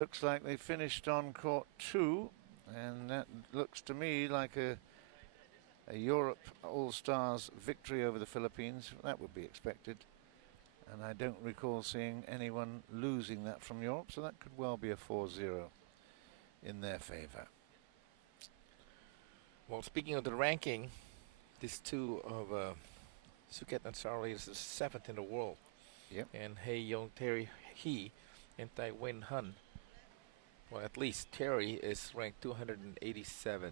Looks like they finished on court 2, and that looks to me like a Europe All-Stars victory over the Philippines. That would be expected. And I don't recall seeing anyone losing that from Europe, so that could well be a 4-0 in their favor. Well, speaking of the ranking, these two of Sudket and Saralee is the 7th in the world. Yep. And Yong, Terry, He, and Tai Wen Han. Well, at least Terry is ranked 287.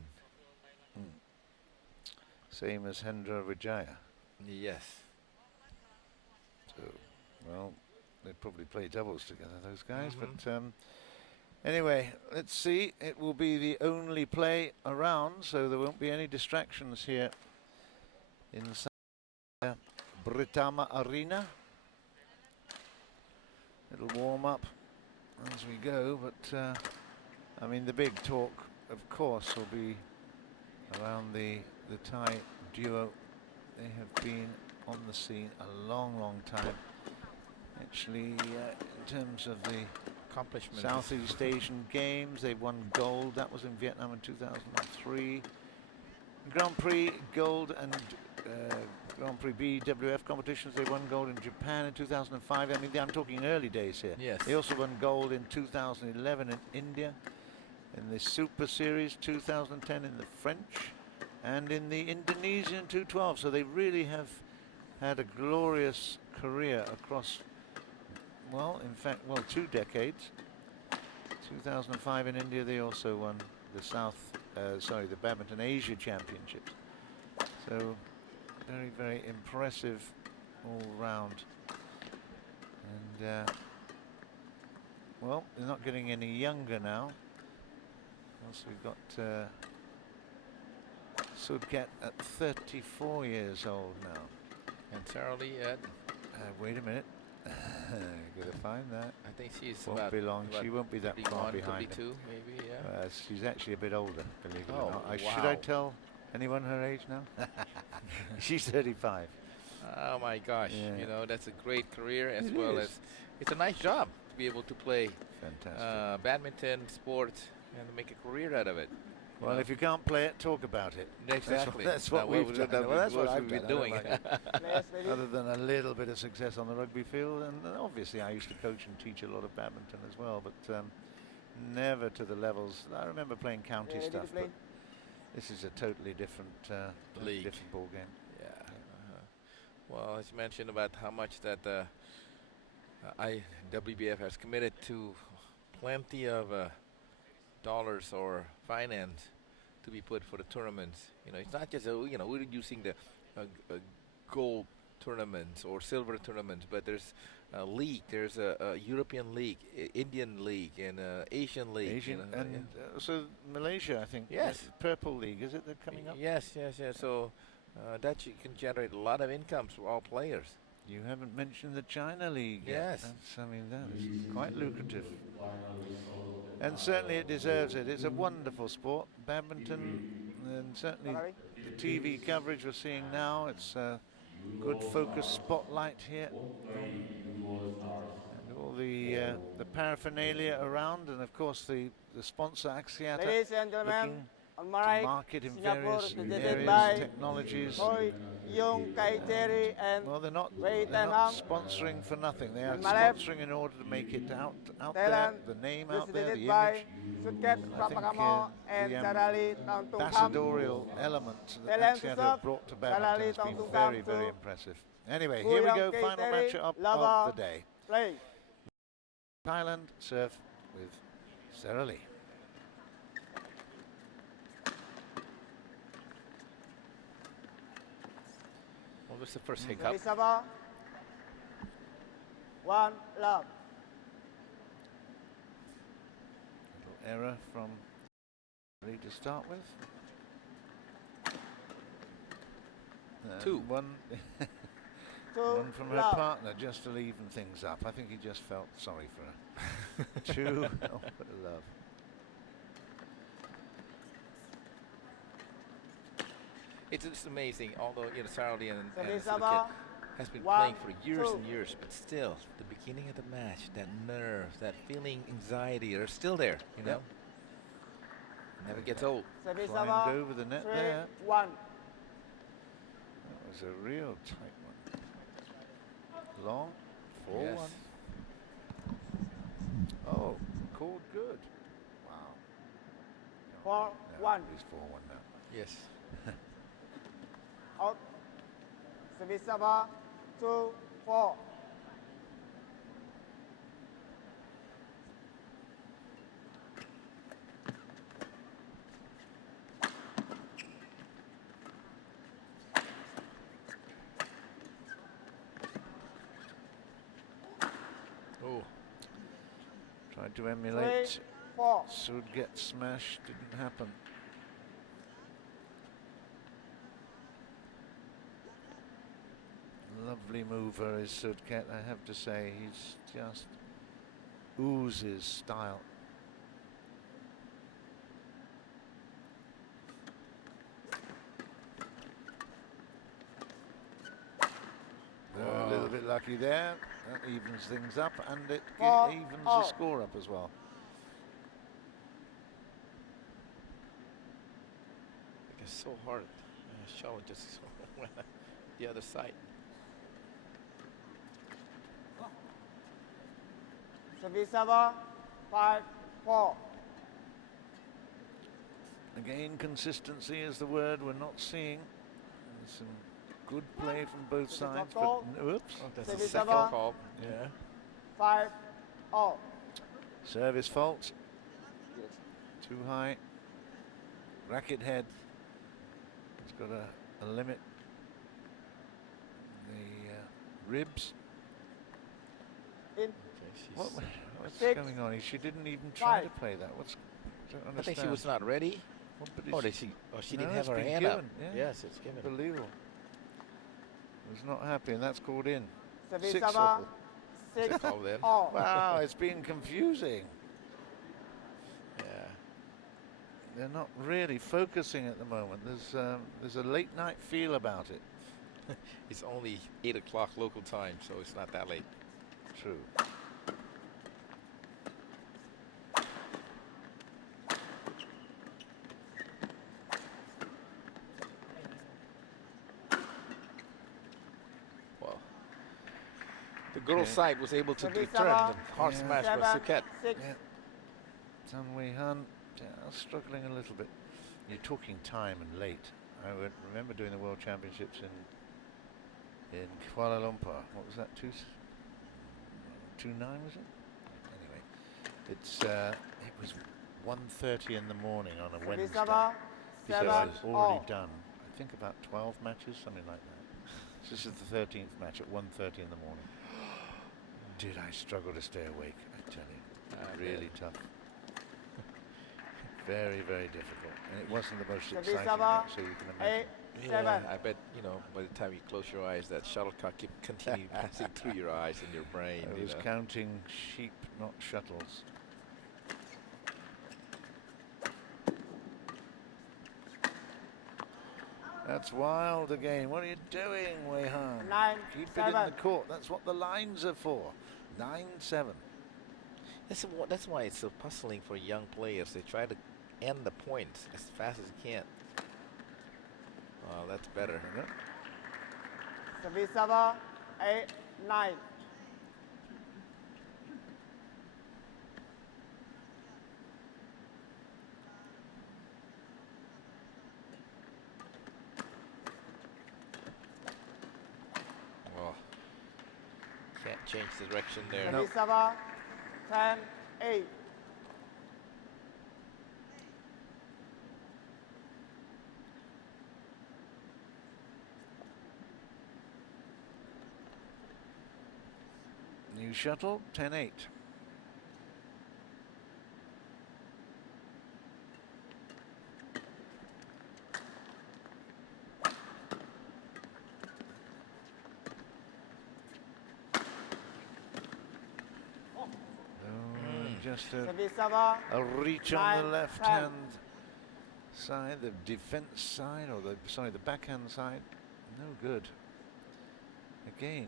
Same as Hendra Vijaya. Yes. So, well, they probably play doubles together, those guys. But anyway, let's see. It will be the only play around, so there won't be any distractions here inside Britama Arena. It'll warm up as we go, but I mean the big talk, of course, will be around the Thai duo. They have been on the scene a long time. Actually, in terms of the accomplishment, Southeast Asian Games, they won gold. That was in Vietnam in 2003. Grand Prix gold and Grand Prix BWF competitions, they won gold in Japan in 2005. I mean, I'm talking early days here. Yes. They also won gold in 2011 in India, in the Super Series 2010 in the French, and in the Indonesian 212. So they really have had a glorious career across, well, in fact, well, 2 decades. 2005 in India, they also won the the Badminton Asia Championships. So very impressive all round. And well, they're not getting any younger now. Also, we've got Sudket at 34 years old now. And Saralee at wait a minute. Gotta find that. I think she's won't about be long. She won't be that far behind. 32, maybe, yeah. She's actually a bit older, believe it or not. Wow. Should I tell anyone her age now? She's 35. Oh my gosh! Yeah. You know, that's a great career as It well is. as it's a nice job to be able to play Fantastic. badminton sport and make a career out of it. Well, if you can't play it, talk about it. Exactly. That's what we've done. Well, that's what I've been done. doing. Other than a little bit of success on the rugby field, and obviously I used to coach and teach a lot of badminton as well, but never to the levels. I remember playing county stuff, but this is a totally different different ball game. Yeah. Well, as you mentioned about how much that WBF has committed to plenty of dollars or finance to be put for the tournaments. You know, it's not just we're using the gold tournaments or silver tournaments, but there's a league. There's a European league, Indian league, and Asian league. So Malaysia, I think. Yes. Purple League, is it? They're coming up. Yes. So that can generate a lot of incomes for all players. You haven't mentioned the China League yet. Yes. I mean, that is quite lucrative. And certainly it deserves it. It's a wonderful sport, badminton, and certainly the TV coverage we're seeing now, it's a good focus spotlight here. And all the paraphernalia around, and of course the sponsor Axiata. Ladies and gentlemen, on my to market in Singapore, various presented areas, by technologies. Yong, Y.K.T, and Well, they're not Britama. sponsoring for nothing. They are On my left, sponsoring in order to make it out there, Thailand, the name out there, the presented by image. Sudket, I think S.PRAPAKAMOL, and the Saralee, Thoungthonkkam. ambassadorial element that Thailand to Axiata serve, brought to Saralee, badminton has been Thoungthonkkam very to impressive. Anyway, here we go, final matchup of the day. Play. Thailand serve with Saralee. What was the first hiccup? Sabah. 1 love. Little error from Saralee to start with. Two. One from her partner just to even things up. I think he just felt sorry for her. 2. Oh, what a love. It's amazing, although Saralee and Sabah. Sudket has been 1, playing for years 2. and years, but still, the beginning of the match, that nerve, that feeling, anxiety are still there, you know? Never gets old. Service Climbed over over the net 3, there. 1. That was a real tight one. Long, 4-1. Yes. Oh, called good. Wow. 4, No, 1. It's 4-1 now. Yes. Out. Service over 2, 4. Oh, Tried to emulate 3, 4. Sudket smash, didn't happen. Lovely mover is Sudket, I have to say. He's just oozes style. A little bit lucky there. That evens things up, and it evens the score up as well. it's so hard. Shot just went the other side. Service over 5, 4. Again, consistency is the word we're not seeing. There's some good play from both sides, but oops. Oh, that's a Service second over. call. Yeah. 5, all. Service fault. Too high. Racket head. It's got a limit. The ribs. In. Okay, she's What's 6, going on? She didn't even try to 5. play that. I don't I understand. think she was not ready. What, but Oh, it's- she No, didn't have it's her been hand up. given, yeah. Yes, it's given. Unbelievable. Was not happy, and that's called in. Service 6 over all. 6, Call then. all. Wow, it's been confusing. Yeah. They're not really focusing at the moment. There's a late night feel about it. It's only 8 o'clock local time, so it's not that late. True. Well, the girls' Okay. side was able to Service return over the hard Yeah. smash by 7, Sudket. 6. Yeah. Tan Wei Han struggling a little bit. You're talking time and late. I would remember doing the World Championships in Kuala Lumpur. What was that? 2-9 was it? Anyway, it was 1:30 in the morning on a Service Wednesday. over Because 7, I'd already all. done, I think, about 12 matches, something like that. This is the 13th match at 1:30 in the morning. Did I struggle to stay awake? I tell you, really tough. Very, very difficult, and it wasn't the most Service exciting over match, so you can 8, imagine. 7. I bet, you know, by the time you close your eyes, that shuttlecock keep continue passing through your eyes and your brain. I you was know. counting sheep, not shuttles. That's wild again. What are you doing, Wei Han? 9, Keep it 7. in the court. That's what the lines are for. 9-7. That's why it's so puzzling for young players. They try to end the points as fast as they can. Oh, that's better. Service over 8, 9. Oh, can't change the direction there. Service over 10, 8. New shuttle, 10-8. Just Service over a reach on the 9, left 10. hand side, the defense side, or the backhand side. No good. Again,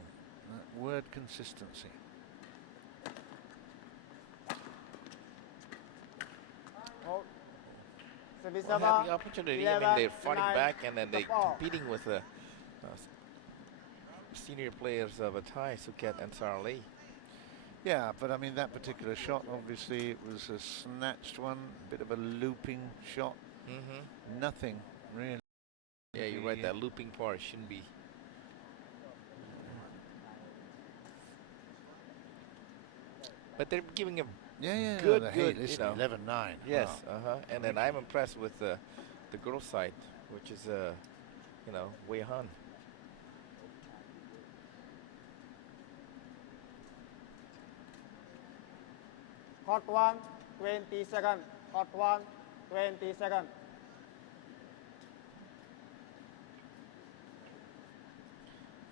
that word consistency. Hold. Service Well, over. had the opportunity. I mean, they're fighting back and then they're competing with the senior players of Thai, Sudket and Saralee. Yeah, but I mean that particular shot, obviously it was a snatched one, a bit of a looping shot. Nothing really. Yeah, you're right. That looping part shouldn't be. But they're giving him good, listen, 11-9. Yes, Wow. And then I'm impressed with the girls' side, which is Wei Han. Hot 1, 20 seconds. Hot 1, 20 seconds.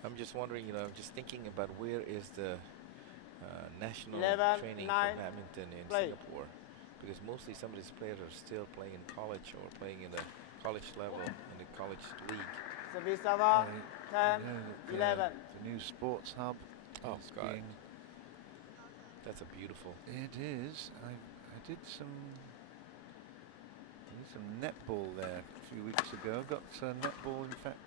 I'm just wondering, just thinking about where is the national 11, training 9, for badminton in play. Singapore, because mostly some of these players are still playing in college or playing in the college level in the college league. Service over. 10, 11. The new sports hub. Oh is God, being that's a beautiful. It is. I did some netball there a few weeks ago. Got netball, in fact,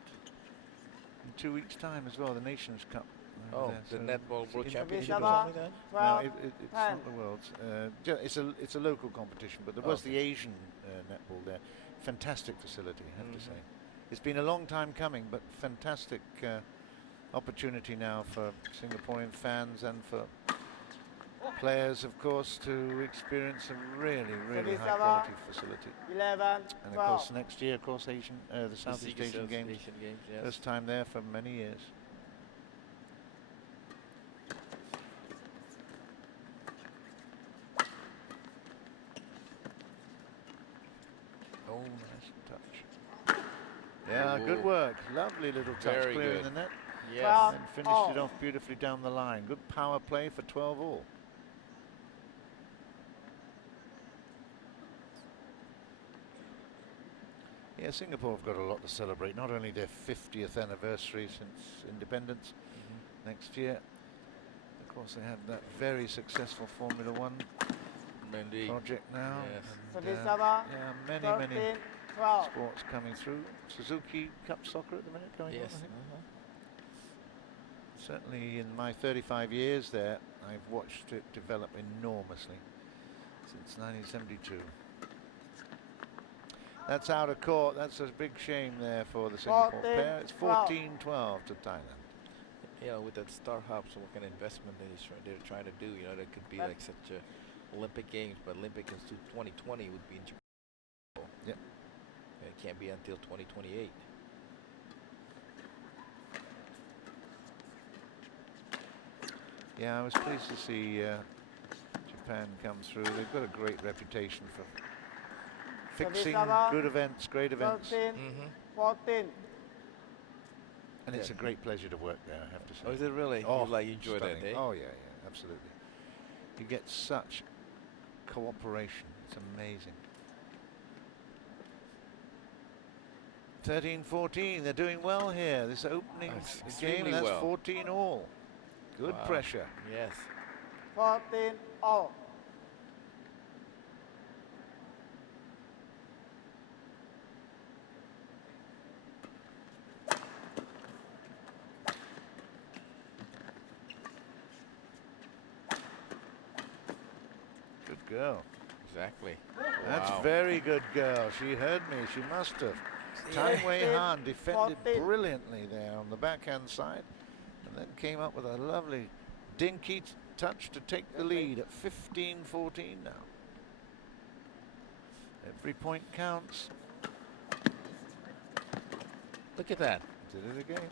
in 2 weeks' time as well. The Nations Cup. Oh, there, the so netball world it's championship or Shabbat. something like that? No, 12, it's 10. not the world's. It's a local competition, but there was the Asian netball there. Fantastic facility, I have to say. It's been a long time coming, but fantastic opportunity now for Singaporean fans and for players, of course, to experience a really high quality facility. 11, And of 12. course, next year, of course, the Southeast Southeast Asian Games. yes. First time there for many years. Oh, nice touch. Yeah, Ooh. good work. Lovely little touch Very clearing good. the net. Yes. Well, And finished it off beautifully down the line. Good power play for 12 all. Yeah, Singapore have got a lot to celebrate. Not only their 50th anniversary since independence next year. Of course, they have that very successful Formula One Indeed. project now. Yes. And, Service over. many 13, 12. sports coming through. Suzuki Cup soccer at the minute going on, Yes. I think. Certainly in my 35 years there, I've watched it develop enormously since 1972. That's out of court. That's a big shame there for the Singapore 14, pair. It's 14-12 to Thailand. With that Star Hubs, what kind of investment they're trying to do? That could be like such a Olympic Games, but Olympics in 2020 would be in Jakarta. Yep. It can't be until 2028. Yeah, I was pleased to see Japan come through. They've got a great reputation for fixing good events, great events. 13, 14. And it's a great pleasure to work there, I have to say. Oh, is it really? Oh, you enjoy stunning. that, eh? Oh, yeah, absolutely. You get such cooperation. It's amazing. 13-14. They're doing well here. This opening game, and that's 14 all. Good pressure. Yes. 14, all. Good girl. Exactly. That's Wow. very good girl. She heard me. She must have. Tai Wei Han defended 14. brilliantly there on the backhand side, and then came up with a lovely dinky touch to take the lead at 15-14 now. Every point counts. Look at that. Did it again.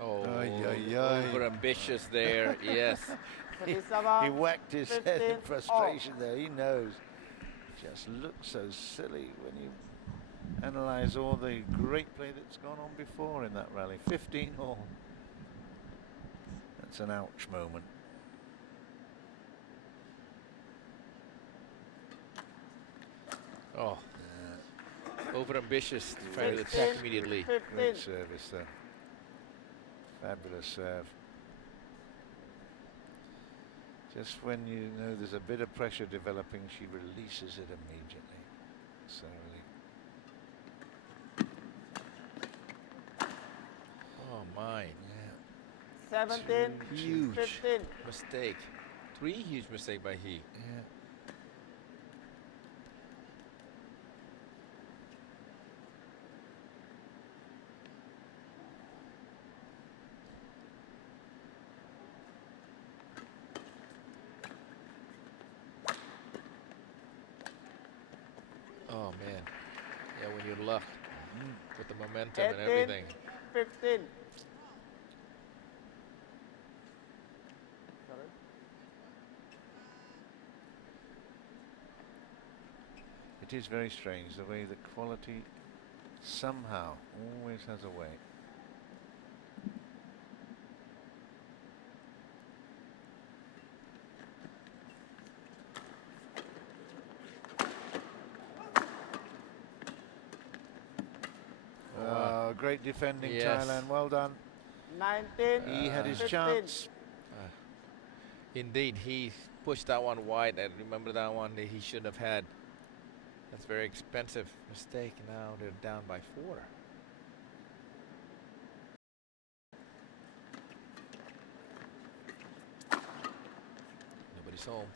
Oh, Ay, ay, ay. over ambitious there. Yes. Service over. He whacked his head in 15 frustration there. He knows. Just looks so silly when you analyze all the great play that's gone on before in that rally. 15 all. That's an ouch moment. Oh, Yeah, over ambitious, trying to attack immediately. 15. great service there. Fabulous serve. Just when you know there's a bit of pressure developing, she releases it immediately. Saralee. Oh my. Yeah. 17. Huge 15. mistake. 3 huge mistake by he. Yeah. Oh man. Yeah, when you're luck with the momentum 18. and everything. 15. Sorry. It is very strange the way the quality somehow always has a way. Great defending, Yes. Thailand. Well done. 19. He had his 15. chance. Indeed, he pushed that one wide. I remember that one that he shouldn't have had. That's very expensive mistake. Now they're down by 4. Nobody's home.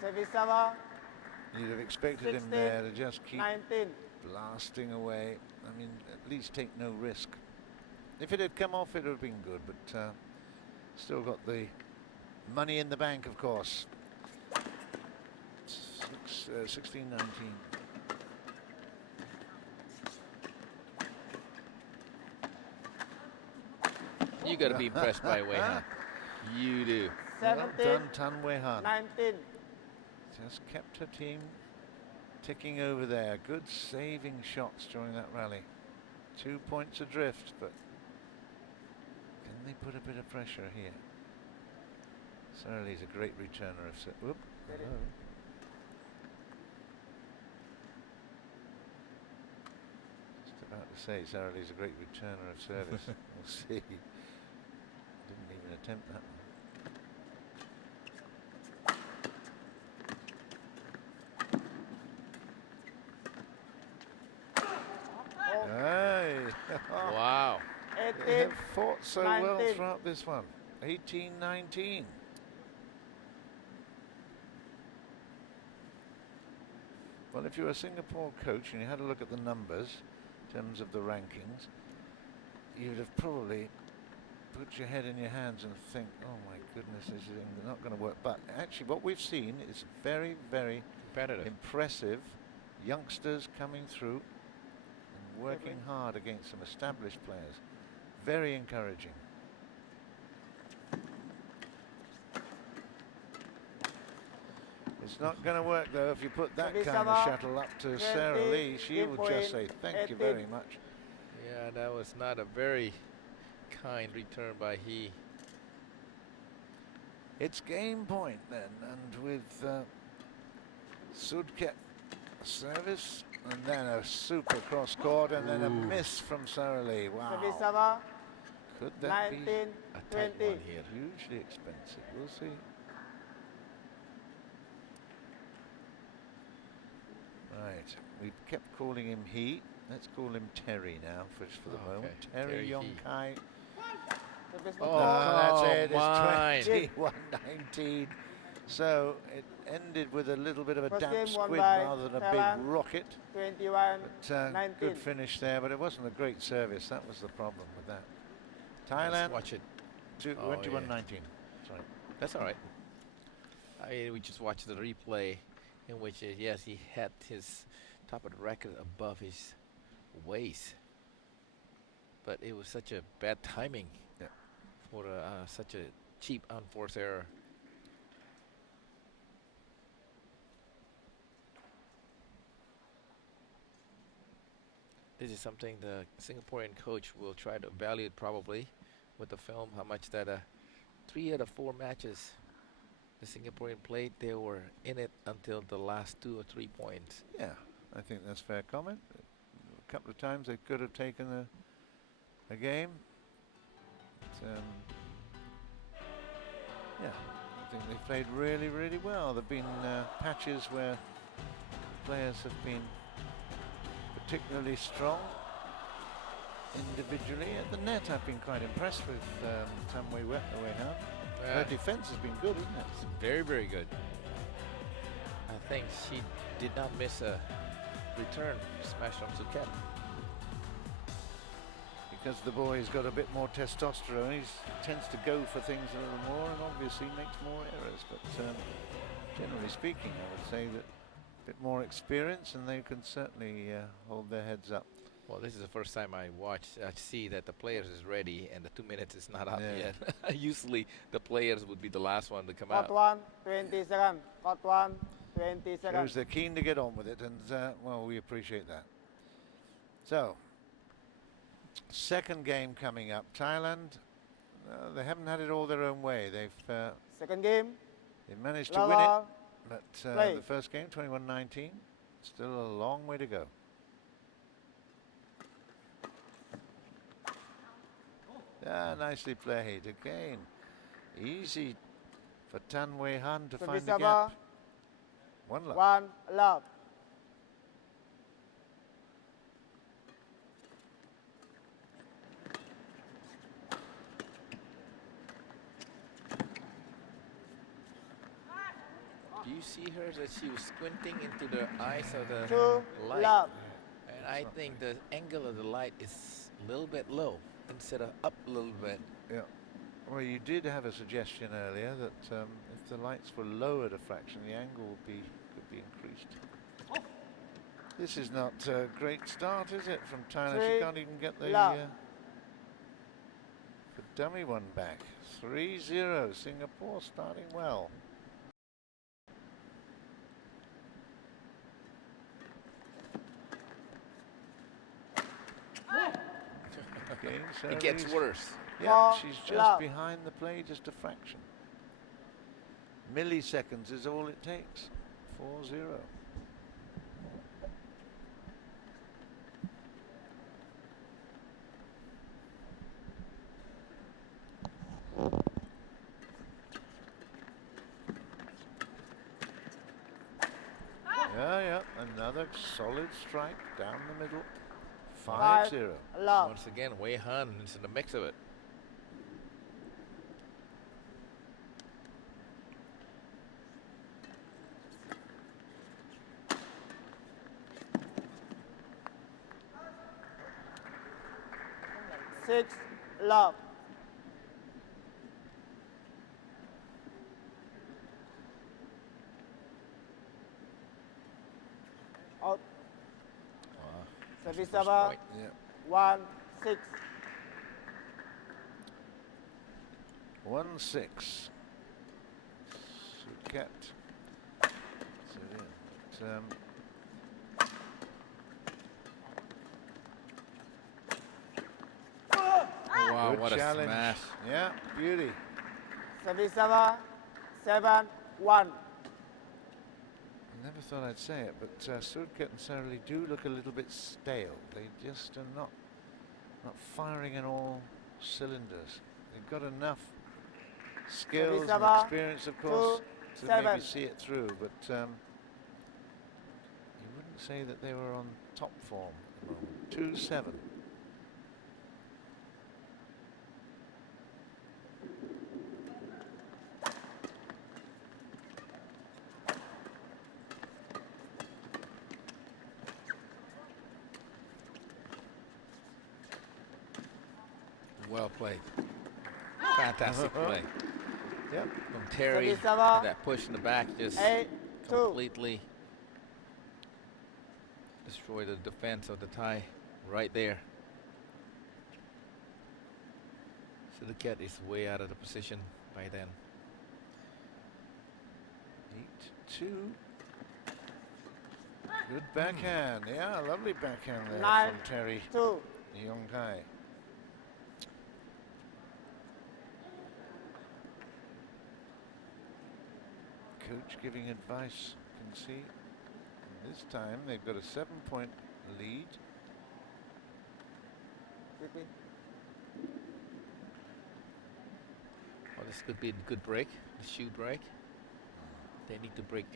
Sevisawa. You'd have expected him 16, there to just keep 19. blasting away. I mean, at least take no risk. If it had come off, it would have been good, but still got the money in the bank, of course. 16, 19. You got to be impressed by Wei Han. You do. Well 17. done, Tan Wei Han. 19. Just kept her team ticking over there. Good saving shots during that rally. 2 points adrift, but can they put a bit of pressure here? Saralee's a great returner of set. Whoop. Hello. Just about to say Saralee's a great returner of service. We'll see. Didn't even attempt that one. Hey. Wow. They 18. have fought so well 19. throughout this one. 18-19. Well, if you're a Singapore coach and you had a look at the numbers in terms of the rankings, you'd have probably put your head in your hands and think, oh my goodness, this is not going to work. But actually what we've seen is very, very Competitive. impressive youngsters coming through and working hard against some established players. Very encouraging. It's not going to work though if you put that kind of shuttle up to Saralee. She will just say thank you very much. Yeah, that was not a very kind return by he. It's game point then, and with Sudket service, and then a super cross court, and then a miss from Saralee. Wow. Sevisawa. Could that 19. be A tight 20. one here. hugely expensive? We'll see. Right, we've kept calling him he. Let's call him Terry now for the Okay, moment. Terry Terry Yong He. Kai. Oh, That's it. come It's 21-19. So it ended with a little bit of a First damp game won squib by rather than a Thailand. big rocket. 21. But 19. good finish there, but it wasn't a great service. That was the problem with that. Let's Thailand, watch it. 21-19. Sorry. That's all right. We just watched the replay in which, yes, he had his top of the racket above his waist. But it was such a bad timing for such a cheap unforced error. This is something the Singaporean coach will try to evaluate probably with the film, how much that 3 out of 4 matches the Singaporean played, they were in it until the last 2 or 3 points. Yeah, I think that's a fair comment. A couple of times they could have taken a game. But, yeah, I think they played really, really well. There have been patches where players have been particularly strong individually. At the net, I've been quite impressed with Tam Wei Han. Her defense has been good, isn't it? It's very, very good. I think she did not miss a return smash from Sudket. Because the boy's got a bit more testosterone, he tends to go for things a little more and obviously makes more errors. But generally speaking, I would say that a bit more experience and they can certainly hold their heads up. Well, this is the first time I see that the players is ready and the 2 minutes is not up Yeah. yet. Usually the players would be the last one to come Court out. 1, 20 seconds. Court 1, 20 seconds. Shows they're keen to get on with it, and well, we appreciate that. So, second game coming up. Thailand, they haven't had it all their own way. They've Second game. they managed to win it, Lava. but Play. the first game, 21-19, still a long way to go. Nicely played again. Easy for Tan Wei Han to find the Sabah. gap. One love. 1 love. Do you see her that she was squinting into the eyes of the 2 light? love. And I think the angle of the light is a little bit low instead of up a little bit. Yeah. Well, you did have a suggestion earlier that if the lights were lowered a fraction, the angle could be increased. This is not a great start, is it, from Thailand? She 3 can't even get the love. dummy one back. 3-0. Singapore starting well. Okay, It gets Saralee's- worse. Yeah, 4 she's just love. behind the play, just a fraction. Milliseconds is all it takes. 4-0. Yeah, another solid strike down the middle. 5-0. Love. Once again, Wei Han is in the mix of it. Six love. Out. Service First Sabah. point. Yeah. 1-6. 1-6. Sudket. So, yeah, Oh, wow, good what challenge. a smash. Yeah, beauty. Service Sabah. 7-1. I never thought I'd say it, but Sudket and Saralee do look a little bit stale. They just are not firing in all cylinders. They've got enough skills and Sabah, experience, of course, to 2-7. maybe see it through, but you wouldn't say that they were on top form at the moment. 2-7. Well played. Fantastic play. Yep. From Terry, Service Sabah. that push in the back just 8-2. completely destroyed the defense of the Thai right there. So the cat is way out of the position by then. 8-2. Good backhand. Yeah, lovely backhand there 9-2. from Terry Yong. giving advice, you can see. And this time they've got a 7-point lead. Quickly. Well, this could be a good break, the shoe break. They need to break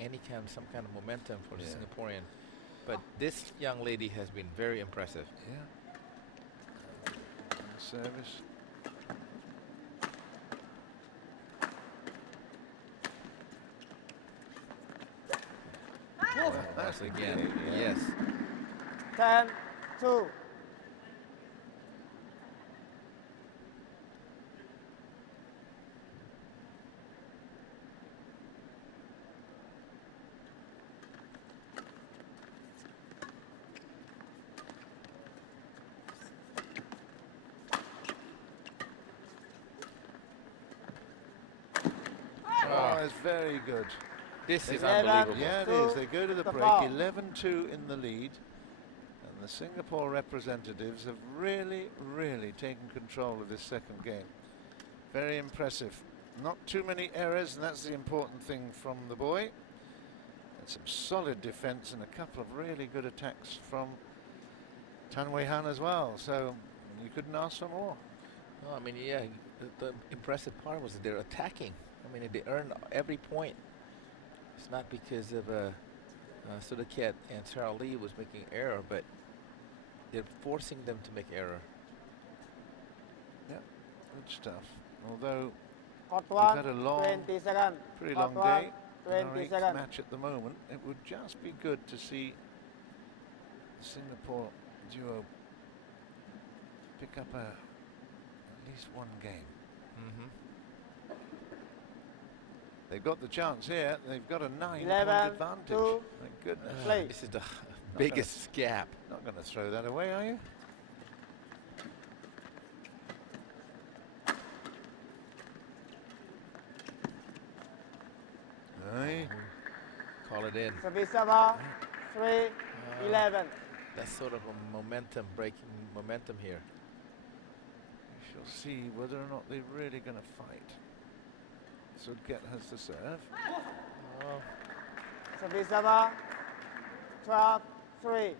some kind of momentum for the Yeah. Singaporean. But this young lady has been very impressive. Yeah. Service. Once again, Yeah. yes. 10-2. Oh, it's very good. This is 11, unbelievable. Yeah, it Two is. They go to the the break, ball. 11-2 in the lead. And the Singapore representatives have really, really taken control of this second game. Very impressive. Not too many errors, and that's the important thing from the boy. And some solid defense and a couple of really good attacks from Tan Wei Han as well. So you couldn't ask for more. No, I mean, yeah, the impressive part was that they're attacking. I mean, they earn every point. It's not because of Sudket and Saralee was making error, but they're forcing them to make error. Yeah, good stuff. Although Court we've 1, had a long, 20 seconds. pretty Court long 1, day in our 20 eighth seconds. match at the moment, it would just be good to see the Singapore duo pick up at least one game. Mm-hmm. They've got the chance here. They've got a 9-point 11, advantage. 2, Thank goodness. play. This is the biggest gap. Not going to throw that away, are you? Aye. Call it in. Service server, 3, 11. That's sort of a breaking momentum here. We shall see whether or not they're really going to fight. Sudket has the serve. Oh, Service server, 12, 3.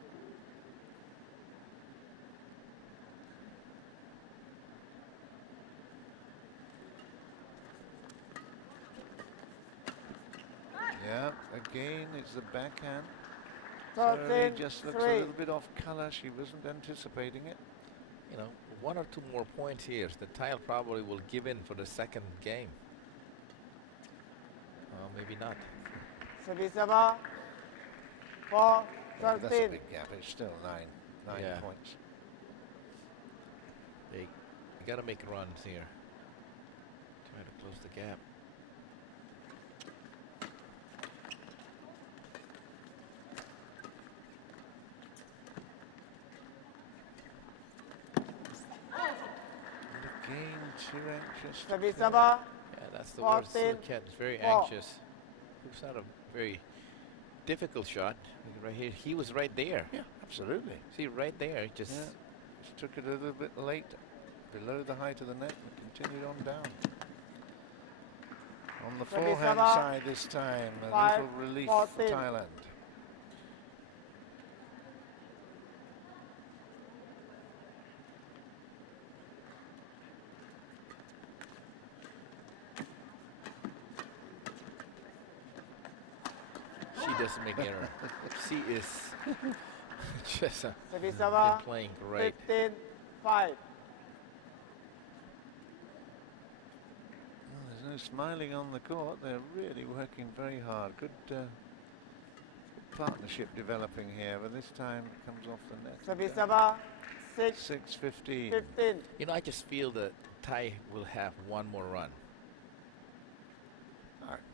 Yeah, again it's the backhand. Saralee 13, just looks a 3. little bit off colour. She wasn't anticipating it. you know, 1 or 2 more points here. The tile probably will give in for the second game. Maybe not. Service server, 4, Yeah, that's a 13. big gap. It's still nine Yeah. points. They got to make runs here. Try to close the gap. And again, too anxious. to Service play. server, Yeah, that's the word. 14, Sudket is very 4. anxious. It was not a very difficult shot. Right here, he was right there. Yeah, absolutely. See, right there, just Yeah, just took it a little bit late, below the height of the net, and continued on down. On the Service forehand server, side this time, a 5, little relief for 14. Thailand. she doesn't make error. She is just Service been server, playing great. 15, 5. Well, there's no smiling on the court. They're really working very hard. Good partnership developing here, but this time it comes off the net. Service server, 6, 6-15. 15. You know, I just feel that Thai will have one more run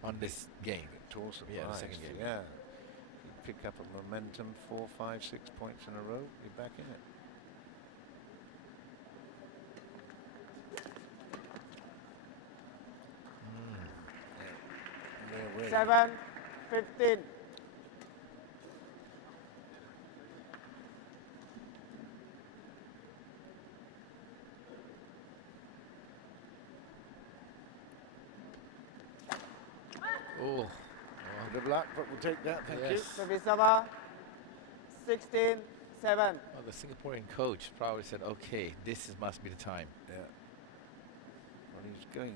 on this game. Tall Yeah, the surprise. second game. Yeah. You pick up a momentum, 4, 5, 6 points in a row. You're back in it. Yeah. They're 7, 15. Oh, well, Bit of luck, but we'll take that. Thank you. Yes. Service over 16-7. Well, the Singaporean coach probably said, okay, must be the time. Yeah. Well, he's going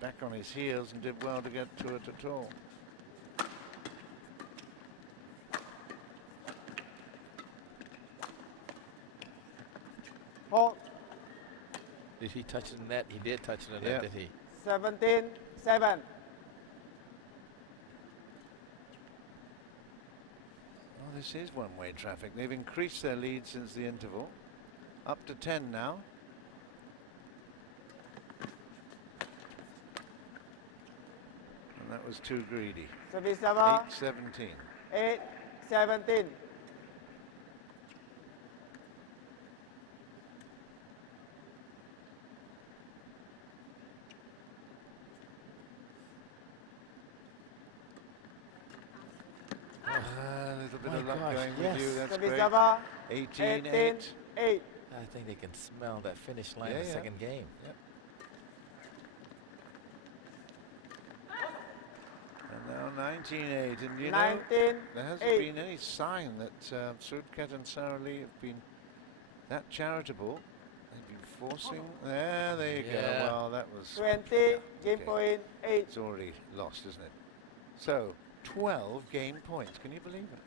back on his heels and did well to get to it at all. Hold. Did he touch the net? He did touch the Yeah. net, did he? 17-7. Well, this is one-way traffic. They've increased their lead since the interval. Up to 10 now. And that was too greedy. Service over 8-17. 8-17. A little bit My of luck gosh, going yes. with you. That's Service great. over 18-8. 18-8. I think they can smell that finish line Yeah, in the yeah. second game. Yep. And now 19-8. And you know, 19-8. there hasn't been any sign that Sudket and Saralee have been that charitable. They've been forcing. There you go. Yeah. Well, that was 20, yeah, game okay. point 8. It's already lost, isn't it? So 12 game points. Can you believe it?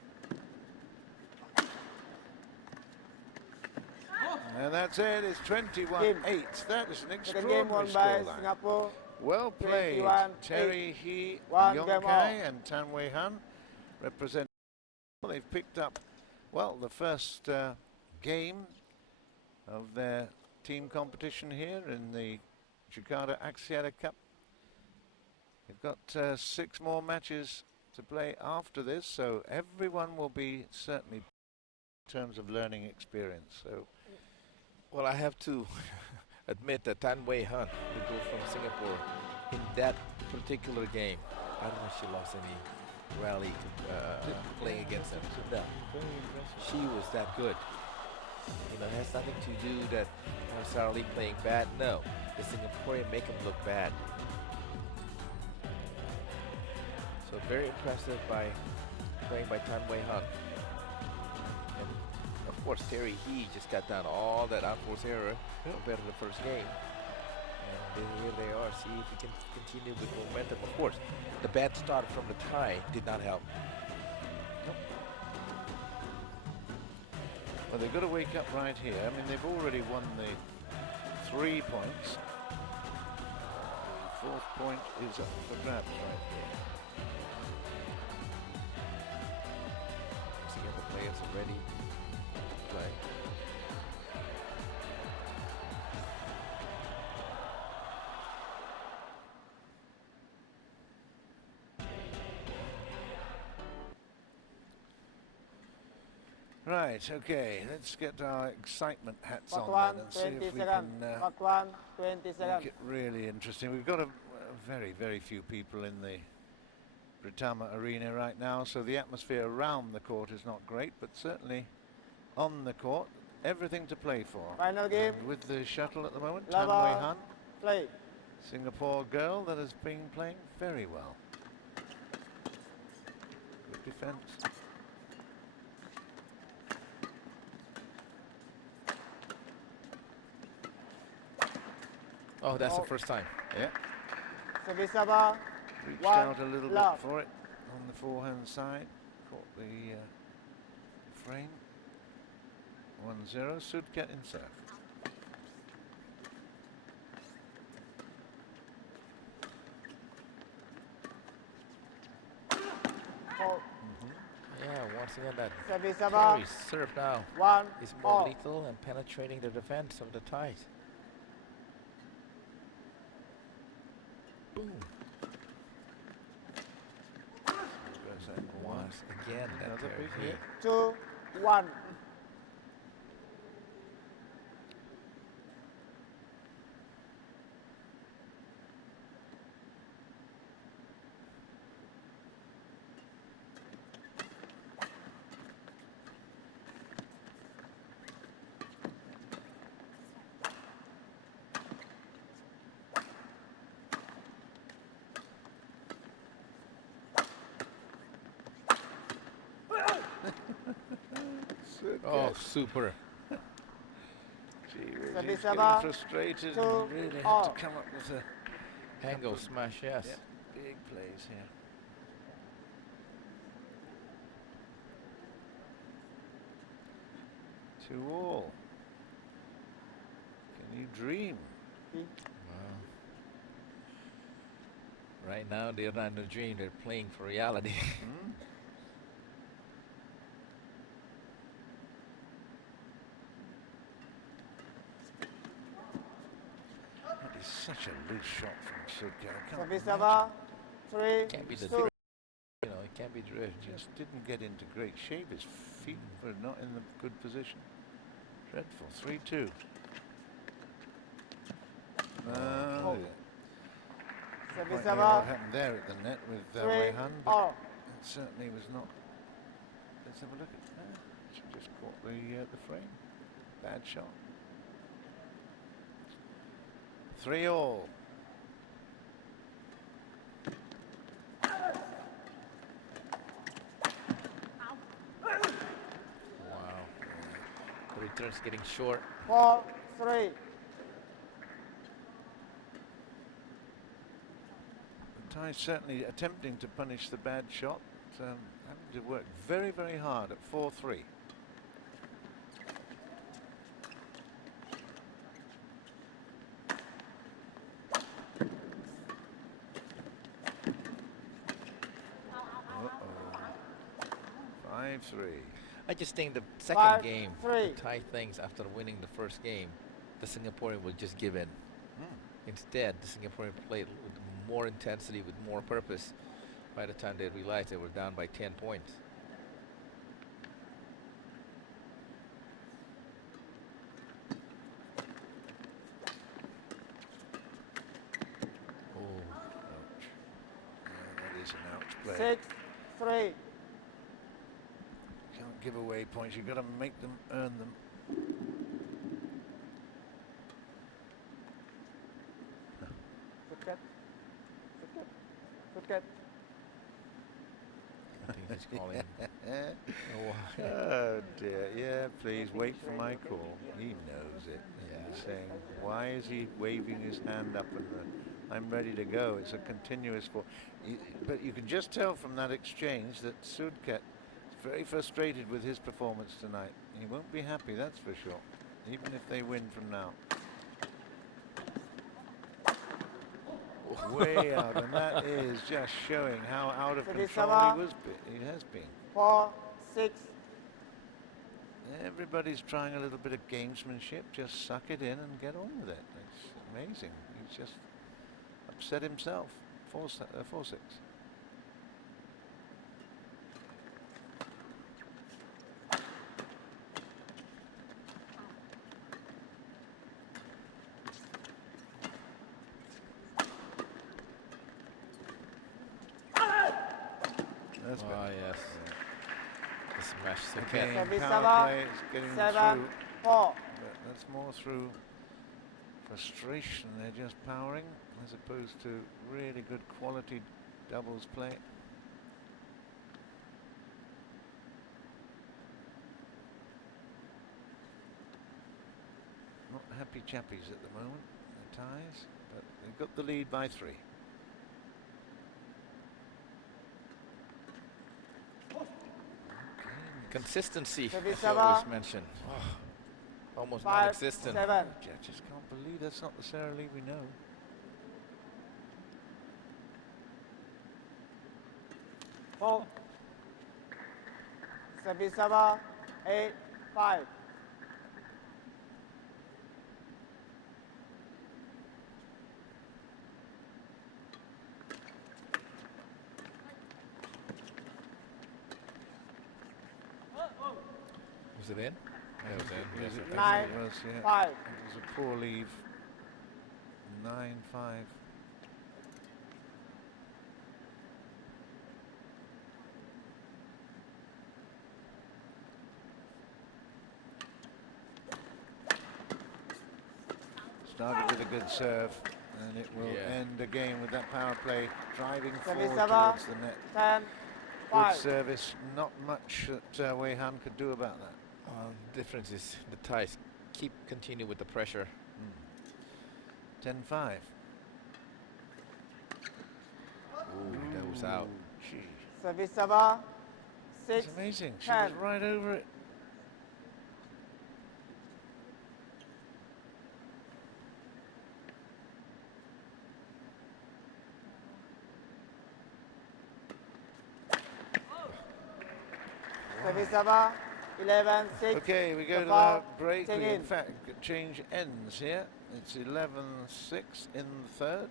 And that's it. It's 21-8. That is an Second game won extraordinary by scoreline. Singapore. Well played, 21-8. Terry He, One Yong game Kai all. and Tan Wei Han represent. Well, they've picked up, well, the first game of their team competition here in the Jakarta Axiata Cup. They've got 6 more matches to play after this, so everyone will be certainly in terms of learning experience. So. Well, I have to admit that Tan Wei Han, who goes from Singapore, in that particular game, I don't know if she lost any rally to playing against them. No, she was that good. You know, it has nothing to do that Saralee playing bad. No, the Singaporean make them look bad. So very impressive by playing by Tan Wei Han. And of course, Terry He just got down all that unforced error compared to the first game. And then here they are. See if we can continue with momentum. Of course, the bad start from the tie did not help. Well, they've got to wake up right here. I mean, they've already won the 3 points. The 4th point is up for grabs right here. Once again, the players are ready to play. Right, okay, let's get our excitement hats Part on 1, then and see 20 if we seconds. can Part 1, 20 make seconds. it really interesting. We've got a very, very few people in the Britama arena right now, so the atmosphere around the court is not great, but certainly on the court, everything to play for. Final game. And with the shuttle at the moment, Tan Lava. Wei Han, Play. Singapore girl that has been playing very well. Good defense. Oh, that's the Oh. first time. Yeah, Service over reached 1 out a little love. bit for it on the forehand side. Caught the frame. 1-0, Sudket in serve. Hold. Yeah, once again that Service over Terry's serve now 1 is more all. lethal and penetrating the defense of the ties. Boom. Goes that one. Once again that Another Terry big He. hit. 2, 1. Oh, super. Gee, whiz, Service he's getting over. frustrated Two and really had all. to come up with a Angle smash, yes. yep, big plays here. 2-all. Can you dream? Wow. Right now, they're not in a dream, they're playing for reality. Hmm? That is such a loose shot from Sudket. I can't Service imagine. over. 3, Can't be the 2. drift. You know, it can't be drift. Just didn't get into great shape. His feet were not in the good position. Dreadful. 3-2. Oh. Yeah. Service Quite know over. what happened there at the net with 3, Wei-Han, but all. it certainly was not. Let's have a look at that. She just caught the frame. Bad shot. 3-all. Wow. The return's getting short. 4, 3. Thai certainly attempting to punish the bad shot, having to work very, very hard at 4-3. Uh-oh. 5-3. I just think the second 5, game, 3. the Thai thinks after winning the first game, the Singaporean will just give in. Instead, the Singaporean played with more intensity, with more purpose. By the time they realized they were down by 10 points. Oh, ouch. Yeah, that is an ouch play. 6, 3. Can't give away points. You've got to make them earn them. Sudket. Sudket. Sudket. I think he's calling. Oh dear. Yeah, please wait for my call. He knows it. Yeah. He's saying, why is he waving his hand up and I'm ready to go. It's a continuous ball. But you can just tell from that exchange that Sudket is very frustrated with his performance tonight. He won't be happy, that's for sure, even if they win from now. Way out, and that is just showing how out of control he has been. 4, 6. Everybody's trying a little bit of gamesmanship. Just suck it in and get on with it. It's amazing. He's just upset himself. 4-6. That's Oh, better. yes. The smash Again, Sudket. Service power over. play is getting 7, through. 4. But that's more through frustration. They're just powering as opposed to really good quality doubles play. Not happy chappies at the moment, the Thais, but they've got the lead by 3. Consistency, Service as you always over. mention. Almost 5, non-existent. 7. I just can't believe that's not the Saralee we know. Four. Service over. 8, 5. Was it in? Yeah, it was in. Yes, Yes, it 9, was, yeah. 5. It was a poor leave. 9-5. Started with a good serve, and it will Yeah. end again with that power play driving Service forward over. towards the net. 10, Good 5. service, not much that Wei-Han could do about that. Difference is the ties continue with the pressure. 10-5. Ooh, that was out. Gee, Service server. it's 6, amazing. She 10. was right over it. Service server. 11, 6. Okay, we go to foul, the break. take We, in. in fact, change ends here. It's 11-6 in the third.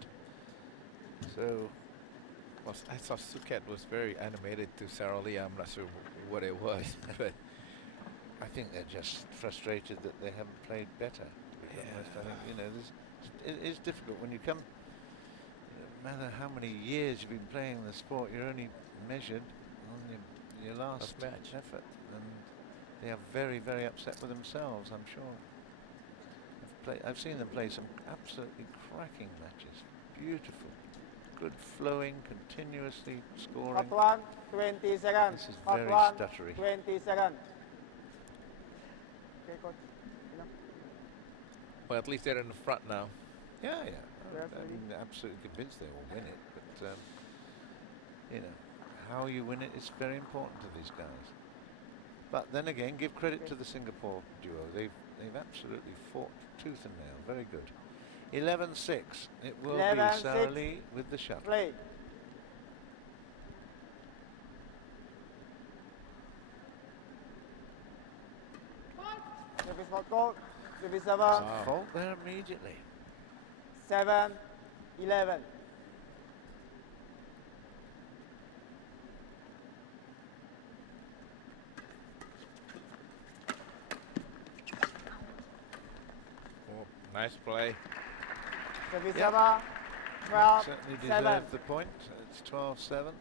So, Well, I saw Sudket was very animated to Saralee. I'm not sure what it was, but I think they're just frustrated that they haven't played better. To be quite honest. I think, you know, it is difficult when you come. No matter how many years you've been playing the sport, you're only measured on your last match. effort, and they are very, very upset with themselves, I'm sure. I've seen them play some absolutely cracking matches. Beautiful, good flowing, continuously scoring. Hot 1, 20 seconds. This is Hot very 1, stuttery. 20 seconds. Okay, coach. Enough. well, at least they're in the front now. Yeah. Yes, I'm absolutely convinced they will win it, but you know, how you win it is very important to these guys. But then again, give credit to the Singapore duo. They've absolutely fought tooth and nail. Very good. 11-6. It will 11-6. be Saralee with the shuttle. Play. Service hot court. Service server. Wow. Fault there immediately. 7, 11. Oh, nice play. Service Yep. server. 12, Certainly 7. deserved the point. It's 12-7.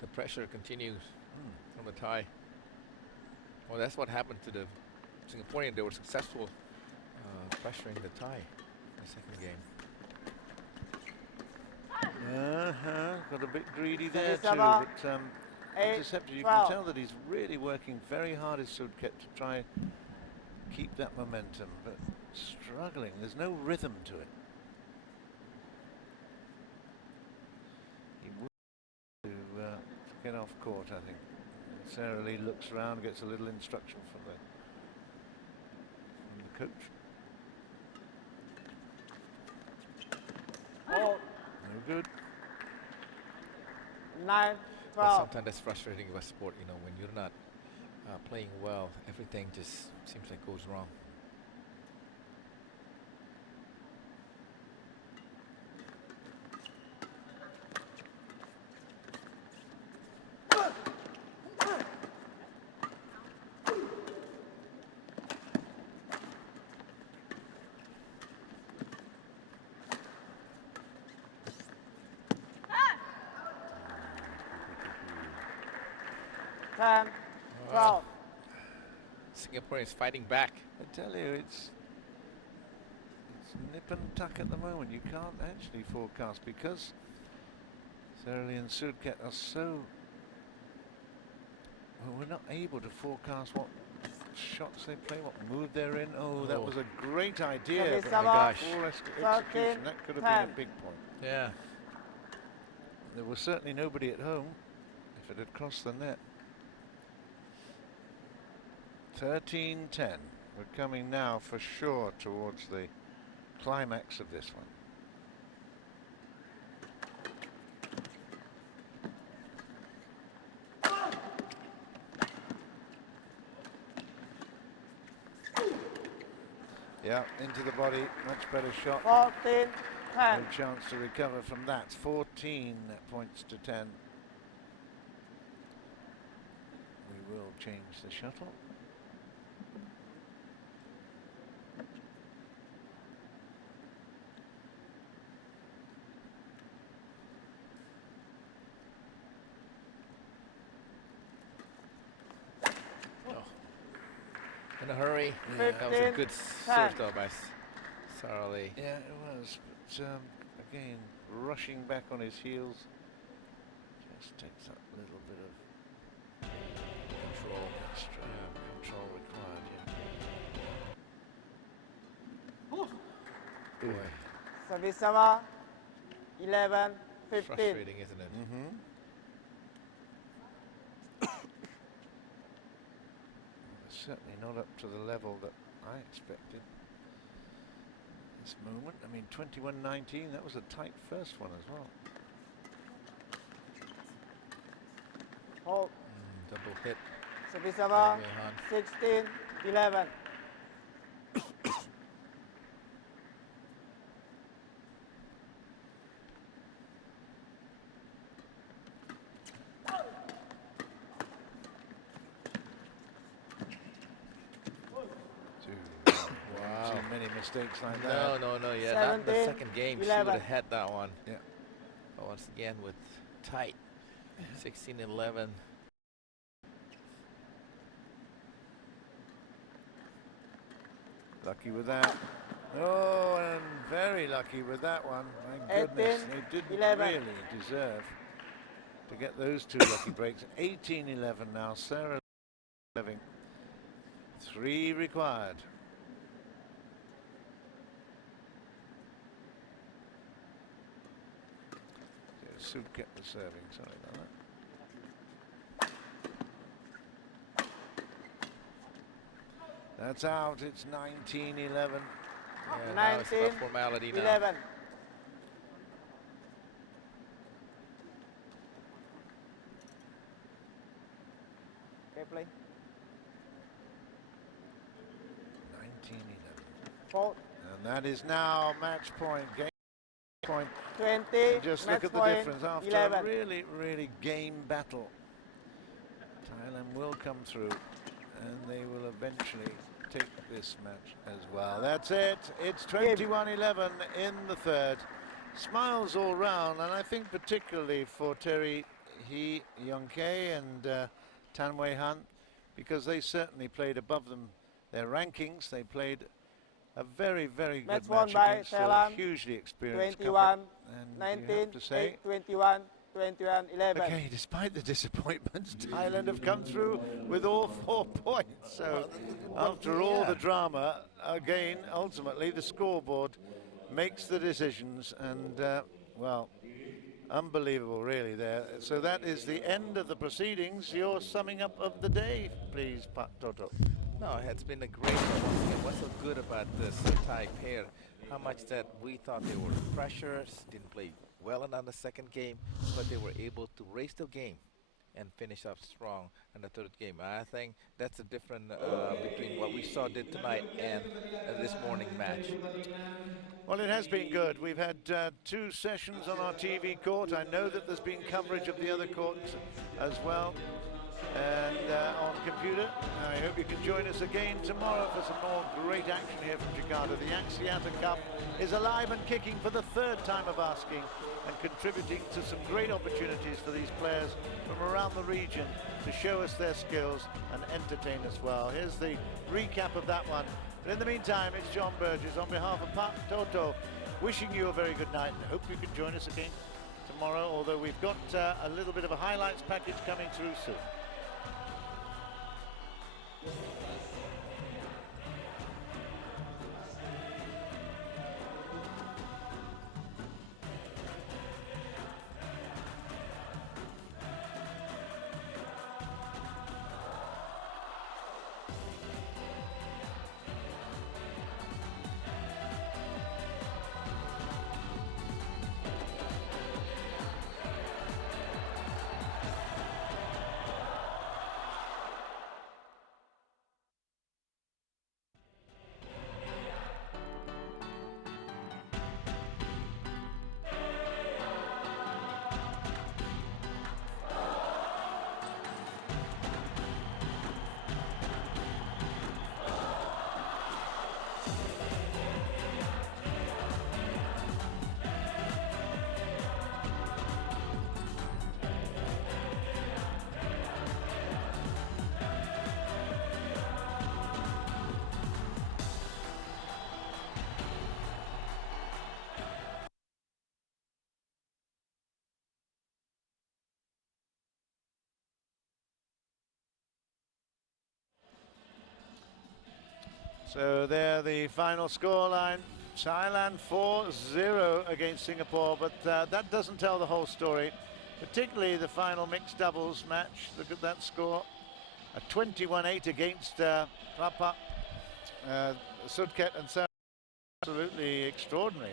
The pressure continues from the tie. Well, that's what happened to the Singaporean. They were successful pressuring the tie in the second game. Got a bit greedy Service there too, server. but 8, intercepted. You 12. can tell that he's really working very hard as Sudket to try keep that momentum, but struggling. There's no rhythm to it. He would to get off court, I think. Saralee looks around, gets a little instruction from the coach. Oh, No good. 9, But 12. sometimes that's frustrating about sport. You know, when you're not playing well, everything just seems like goes wrong. Ten, 12. Singaporeans fighting back. I tell you, it's nip and tuck at the moment. You can't actually forecast because Saralee and Sudket are so. Well, we're not able to forecast what shots they play, what mood they're in. Oh, that Oh. was a great idea. Service But Oh my server. gosh. poor 13, execution. That could have been 10. a big point. Yeah. There was certainly nobody at home if it had crossed the net. 13-10. We're coming now for sure towards the climax of this one. Yeah, into the body, much better shot. 14, 10. No chance to recover from that. 14 points to 10. We will change the shuttle. In a hurry. Yeah. That was a 15, good 10. serve though by Saralee. Yeah, it was. But again, rushing back on his heels. Just takes that little bit of Control. extra control Boy, Service server 11, 15. frustrating, isn't it? Certainly not up to the level that I expected. This moment, I mean, 21-19. That was a tight first one as well. Hold. Double hit. Service server Way Han. 16, 11. Wow. Too many mistakes like No, that. no, yeah, not in the 17, second game. She would 11. have had that one. Yeah. But once again with tight 16-11. Lucky with that. Oh, and very lucky with that one. My 18, goodness, they didn't 11. really deserve to get those two lucky breaks. 18-11 now. Saralee having 3 required. Sudket was serving, sorry about that. That's out, it's 19-11. Yeah, now it's about 19, formality now. 11. Okay, play. 19-11. Hold. And that is now match point, game point. 20. And just match look at the point, difference after 11. a really, really game battle. Thailand will come through and they will eventually take this match as well. That's it. It's 21-11 in the third. Smiles all round, and I think particularly for Terry He, Yong.K and Tan Wei Han, because they certainly played above them their rankings. They played a very, very Match good won match by against a Thailand, hugely experienced 21, couple. And 19, you have to say, 8, 21, 21, 11. okay, despite the disappointments, Thailand have come through with all 4 points. So after all the drama, again, ultimately the scoreboard makes the decisions, and well, unbelievable really there. So that is the end of the proceedings. Your summing up of the day, please, Pat Toto. No, it's been a great one. Once again, what's so good about this Thai pair? How much that we thought they were pressures, didn't play well in the second game, but they were able to raise the game and finish up strong in the third game. I think that's the difference between what we saw did tonight and this morning match. Well, it has been good. We've had 2 sessions on our TV court. I know that there's been coverage of the other courts as well, and on computer. I hope you can join us again tomorrow for some more great action here from Jakarta. The Axiata Cup is alive and kicking for the 3rd time of asking, and contributing to some great opportunities for these players from around the region to show us their skills and entertain us well. Here's the recap of that one. But in the meantime, it's John Burgess on behalf of Pat Toto, wishing you a very good night, and hope you can join us again tomorrow, although we've got a little bit of a highlights package coming through soon. So there the final scoreline. Thailand 4-0 against Singapore, but that doesn't tell the whole story, particularly the final mixed doubles match. Look at that score, a 21-8 against Sudket and Saralee. Absolutely extraordinary.